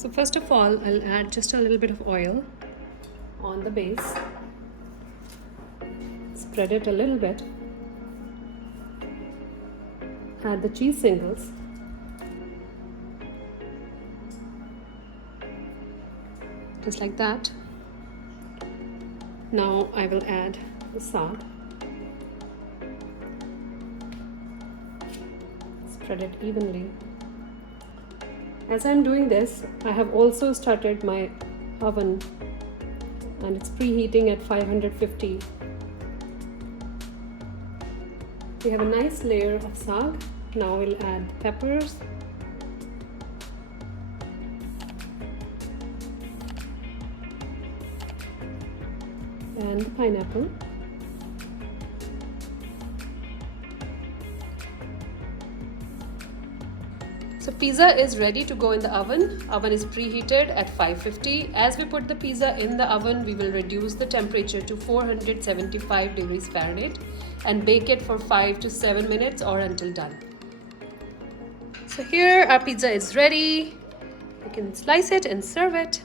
So first of all, I'll add just a little bit of oil on the base. Spread it a little bit. Add the cheese singles. Just like that. Now I will add the saag. Spread it evenly. As I'm doing this, I have also started my oven and it's preheating at 550. We have a nice layer of saag. Now we'll add peppers. And the pineapple. So pizza is ready to go in the oven. Oven is preheated at 550. As we put the pizza in the oven, we will reduce the temperature to 475 degrees Fahrenheit and bake it for 5 to 7 minutes or until done. So here our pizza is ready. You can slice it and serve it.